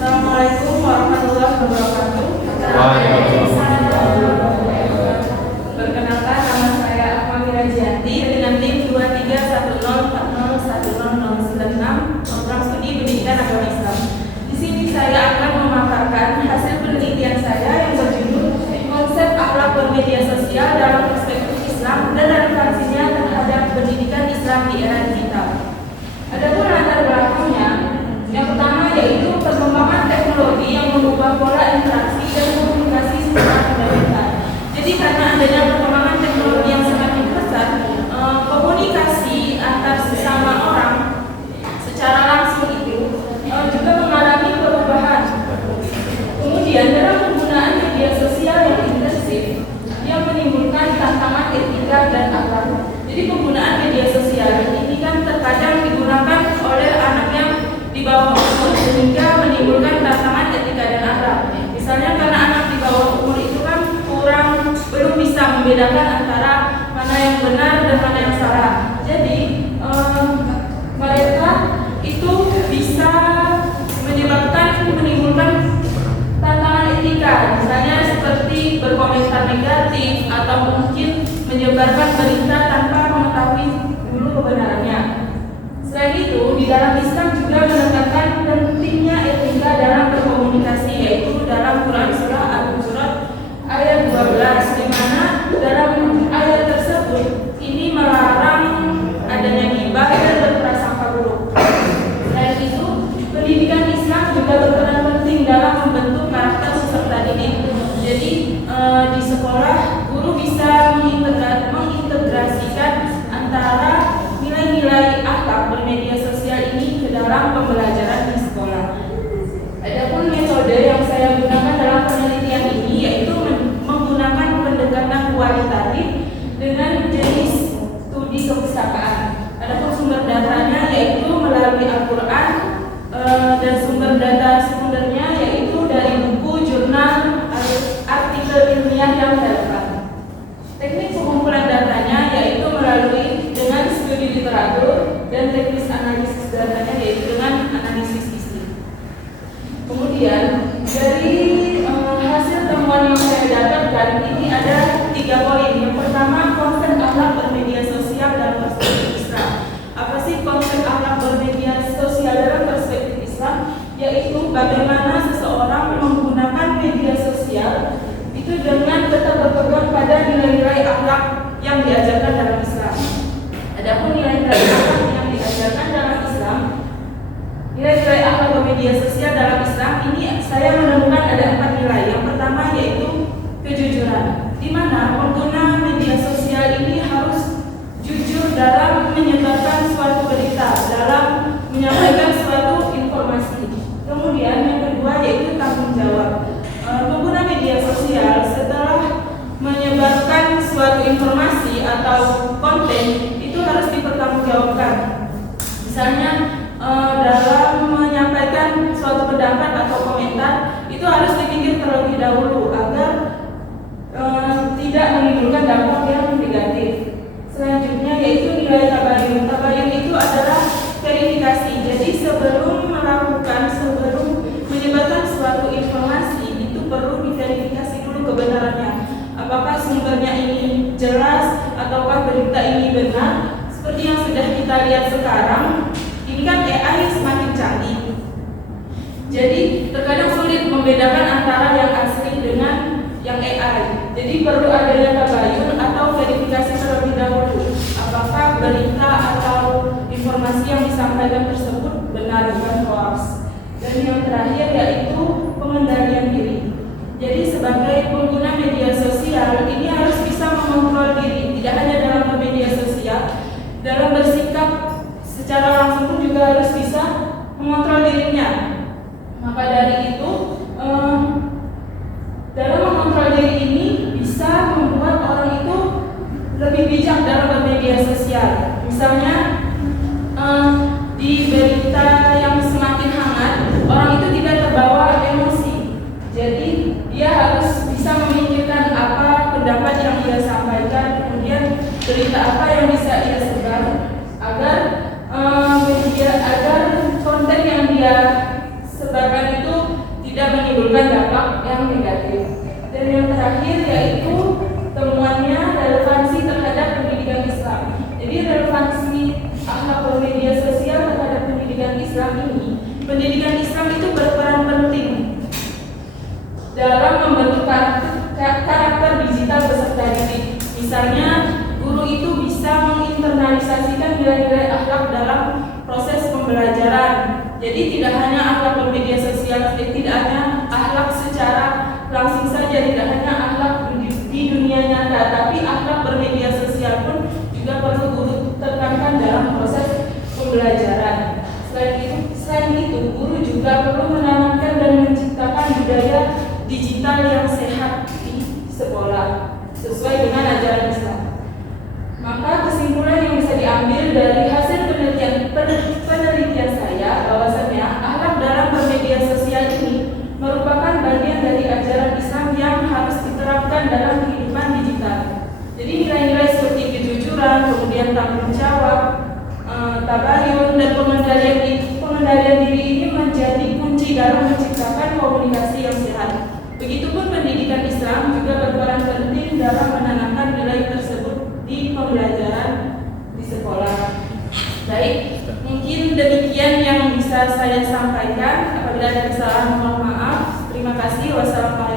Assalamualaikum warahmatullahi wabarakatuh. Perkenalkan, nama saya Akmal Mirajianti dengan tim 2310401096 program studi pendidikan agama Islam. Di sini saya akan memaparkan hasil penelitian saya yang berjudul konsep akhlak bermedia sosial dalam perspektif Islam dan relevansinya terhadap pendidikan Islam di era digital. Adapun latar belakangnya, yang pertama yaitu perkembangan teknologi yang mengubah pola interaksi dan komunikasi secara fundamental. Jadi karena adanya perkembangan teknologi yang semakin pesat, komunikasi antar sesama orang secara langsung itu juga mengalami perubahan. Kemudian dalam penggunaan media sosial yang intensif, yang menimbulkan tantangan etika dan akhlak. Jadi penggunaan media sosial ini kan terkadang digunakan oleh anak yang di bawah umur sehingga menimbulkan tantangan etika dan akhlak. Misalnya karena anak di bawah umur itu kan belum bisa membedakan antara mana yang benar dan mana yang salah. Jadi mereka itu bisa menimbulkan tantangan etika, misalnya seperti berkomentar negatif atau mungkin menyebarkan berita tanpa mengetahui dulu kebenarannya. Selain itu, di dalam Islam juga menekankan pentingnya etika dalam berkomunikasi, yaitu dalam Quran surah Al-Hujurat ayat 12, di mana dalam ayat tersebut ini melarang adanya ghibah dan berprasangka buruk. Selain itu, pendidikan Islam juga berperan penting dalam membentuk karakter peserta didik. Jadi di sekolah guru bisa mengintegrasikan antara nilai-nilai akhlak bermedia sosial ini ke dalam pembelajaran di sekolah. Adapun metode yang saya gunakan dalam penelitian ini yaitu menggunakan pendekatan kualitatif dengan jenis studi kepustakaan. Adapun sumber datanya yaitu melalui Al-Quran dan sumber data sekundernya yaitu dari buku, jurnal, artikel ilmiah yang relevan. Teknik pengumpulan datanya yaitu melalui dengan studi literatur dan teknis analisis datanya yaitu dengan analisis isi. Kemudian dari hasil temuan yang saya dapatkan ini ada 3 poin. Yang pertama, konsep akhlak bermedia sosial dalam perspektif Islam. Apa sih konsep akhlak bermedia sosial dalam perspektif Islam? Yaitu bagaimana seseorang menggunakan media sosial itu dengan tetap berpegang pada nilai-nilai akhlak yang diajarkan dalam Islam. Adapun nilai-nilai akhlak yang diajarkan dalam Islam, nilai-nilai akhlak bermedia sosial dalam Islam ini saya menemukan ada 4 nilai. Yang pertama yaitu kejujuran, di mana pengguna media sosial ini harus jujur dalam menyebarkan suatu berita, dalam menyampaikan suatu informasi. Kemudian yang kedua yaitu tanggung jawab. Pengguna media sosial setelah menyebarkan suatu informasi atau konten itu harus dipertanggungjawabkan. Misalnya dalam menyampaikan suatu pendapat atau komentar itu harus dipikir terlebih dahulu agar tidak menimbulkan dampak yang negatif. Selanjutnya yaitu nilai tabayun. Tabayun itu adalah verifikasi. Jadi sebelum menyebarkan suatu informasi itu perlu diverifikasi dulu kebenarannya. Apakah sumbernya ini jelas ataukah berita ini benar? Seperti yang sudah kita lihat sekarang, ini kan AI semakin canggih. Jadi terkadang sulit membedakan antara yang asli dengan yang AI. Jadi perlu adanya tabayun atau verifikasi terlebih dahulu. Apakah berita atau informasi yang disampaikan tersebut benar bukan hoax. Dan yang terakhir yaitu pengendalian diri. Jadi sebagai pengguna media sosial ini harus bisa mengontrol diri, tidak hanya dalam media sosial, dalam bersikap secara langsung pun juga harus bisa mengontrol dirinya. Maka dari itu dalam mengontrol diri ini bisa membuat orang itu lebih bijak dalam bermedia sosial. Misalnya di berita yang semakin hangat, orang itu tidak terbawa emosi. Jadi dia harus bisa memikirkan apa pendapat yang ia sampaikan, kemudian berita apa yang bisa ia sebar agar konten yang dia sebarkan itu menimbulkan dampak yang negatif. Dan yang terakhir yaitu temuannya relevansi terhadap pendidikan Islam. Jadi relevansi akhlak bermedia sosial terhadap pendidikan Islam ini, pendidikan Islam itu berperan penting dalam membentuk karakter digital peserta didik. Misalnya, guru itu bisa menginternalisasikan nilai-nilai akhlak dalam proses pembelajaran. Jadi tidak hanya akhlak bermedia sosial, tidak hanya akhlak secara langsung saja, tidak hanya akhlak di dunia nyata, tapi akhlak bermedia sosial pun juga perlu guru tekankan dalam proses pembelajaran. Selain itu, guru juga perlu menanamkan dan menciptakan budaya digital yang sehat di sekolah sesuai dengan ajaran Islam. Maka kesimpulan yang bisa diambil dari hasil penelitian saya bahwasanya akhlak dalam bermedia sosial ini merupakan bagian dari ajaran Islam yang harus diterapkan dalam kehidupan digital. Jadi nilai-nilai seperti kejujuran, kemudian tanggung jawab, tabayun, dan pengendalian diri ini menjadi kunci dalam menciptakan komunikasi yang sehat. Begitupun pendidikan Islam juga berperan penting dalam menanamkan nilai tersebut di pembelajaran di sekolah. Baik, mungkin demikian yang bisa saya sampaikan. Apabila ada kesalahan, mohon maaf. Terima kasih. Wassalamualaikum.